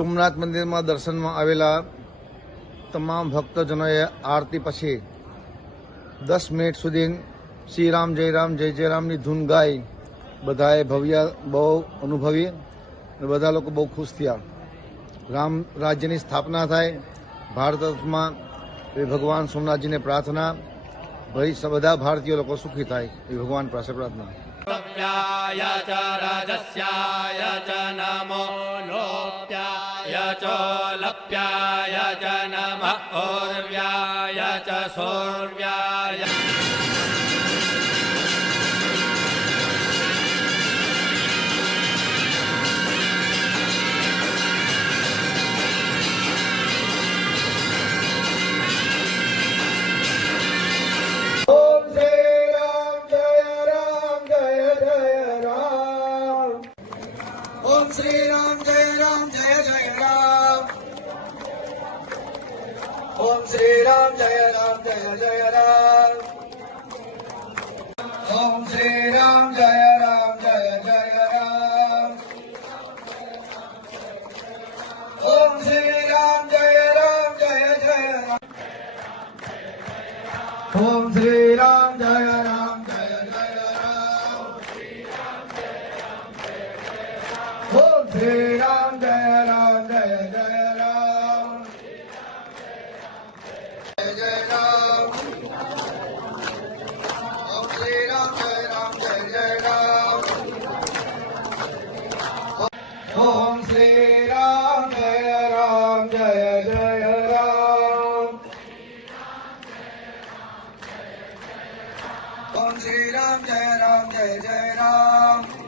સોમનાથ મંદિરમાં દર્શનમાં આવેલા તમામ ભક્તજનોએ આરતી પછી દસ મિનિટ સુધી શ્રી રામ જય રામ જય જય રામની ધૂન ગાઈ બધાએ ભવ્ય બહુ અનુભવી અને બધા લોકો બહુ ખુશ થયા. રામ રાજ્યની સ્થાપના થાય ભારતમાં એ ભગવાન સોમનાથજીને પ્રાર્થના. ભાઈ બધા ભારતીય લોકો સુખી થાય એ ભગવાન પાસે પ્રાર્થના. નમો चोलप्याय च नमः ओर्व्याय च सोर्व्याय ઓમ શ્રી રામ જય રામ જય જય રામ ઓમ શ્રી રામ જય રામ જય જય રામ ઓમ શ્રી રામ જય રામ જય જય રામ ઓમ શ્રી રામ જય રામ જય ઓમ શ્રી રામ જય રામ જય જય રામ જય જય રામ ઓમ શ્રી રામ જય રામ જય જય રામ ઓમ શ્રી રામ જય રામ જય જય રામ ઓમ શ્રી રામ જય રામ જય જય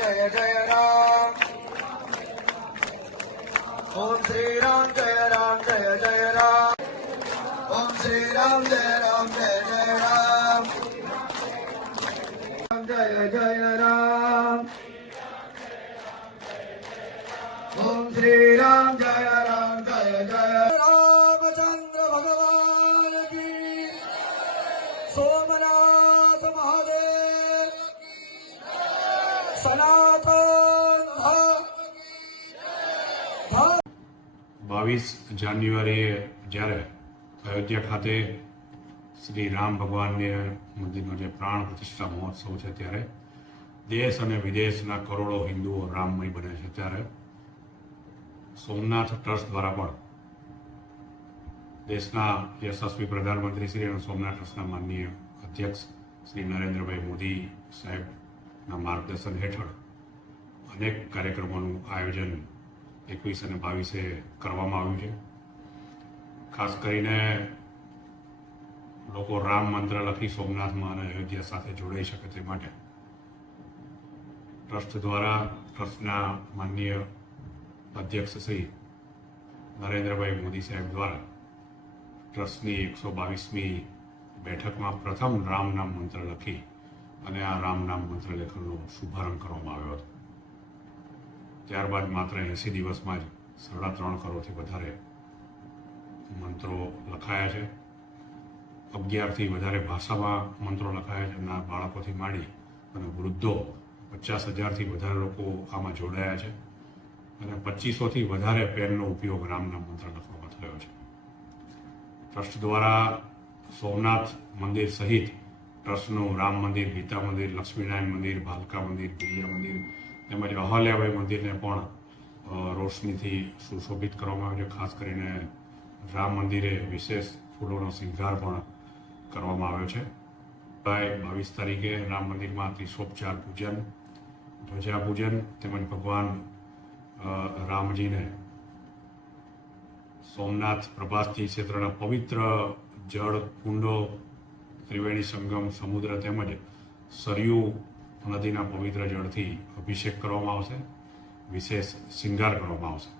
જય જય રામ ઓમ શ્રી રામ જય રામ જય જય રામ ઓમ શ્રી રામ જય રામ જય જય રામ જય જય રામ ઓમ શ્રી રામ જય રામ જય જય રામચંદ્ર ભગવાન કી સોમનાથ બાવીસ જાન્યુઆરીએ જ્યારે અયોધ્યા ખાતે શ્રી રામ ભગવાનને મંદિરનો જે પ્રાણ પ્રતિષ્ઠા મહોત્સવ છે ત્યારે દેશ અને વિદેશના કરોડો હિન્દુઓ રામમય બને છે ત્યારે સોમનાથ ટ્રસ્ટ દ્વારા પણ દેશના યશસ્વી પ્રધાનમંત્રી શ્રી અને સોમનાથ ટ્રસ્ટના માનનીય અધ્યક્ષ શ્રી નરેન્દ્રભાઈ મોદી સાહેબના માર્ગદર્શન હેઠળ અનેક કાર્યક્રમોનું આયોજન એકવીસ અને બાવીસે કરવામાં આવ્યું છે. ખાસ કરીને લોકો રામ મંત્ર લખી સોમનાથમાં અને અયોધ્યા સાથે જોડાઈ શકે તે માટે ટ્રસ્ટ દ્વારા ટ્રસ્ટના માનનીય અધ્યક્ષ શ્રી નરેન્દ્રભાઈ મોદી સાહેબ દ્વારા ટ્રસ્ટની એકસો બાવીસમી બેઠકમાં પ્રથમ રામ નામ મંત્ર લખી અને આ રામ નામ મંત્ર લેખનનો શુભારંભ કરવામાં આવ્યો હતો. ત્યારબાદ માત્ર એંસી દિવસમાં જ સાડા ત્રણ કરોડથી વધારે મંત્રો લખાયા છે. અગિયારથી વધારે ભાષામાં મંત્રો લખાયા છે. ના બાળકોથી માંડી અને વૃદ્ધો પચાસ હજારથી વધારે લોકો આમાં જોડાયા છે. અને પચીસોથી વધારે પેનનો ઉપયોગ રામનામ મંત્ર લખવામાં થયો છે. ટ્રસ્ટ દ્વારા સોમનાથ મંદિર સહિત ટ્રસ્ટનું રામ મંદિર ગીતા મંદિર, લક્ષ્મીનારાયણ મંદિર, ભાલકા મંદિર બિરલા મંદિર તેમજ અહલ્યાબાઈ મંદિરને પણ રોશનીથી સુશોભિત કરવામાં આવ્યું છે. ખાસ કરીને રામ મંદિરે વિશેષ ફૂલોનો શિંગાર પણ કરવામાં આવ્યો છે. બાવીસ તારીખે રામ મંદિરમાં ત્રિશોપચાર પૂજન ધ્વજા પૂજન તેમજ ભગવાન રામજીને સોમનાથ પ્રભાસથી ક્ષેત્રના પવિત્ર જળ કુંડો ત્રિવેણી સંગમ સમુદ્ર તેમજ સરયુ નદીના પવિત્ર જળથી અભિષેક કરવામાં આવશે. વિશેષ શિંગાર કરવામાં આવશે.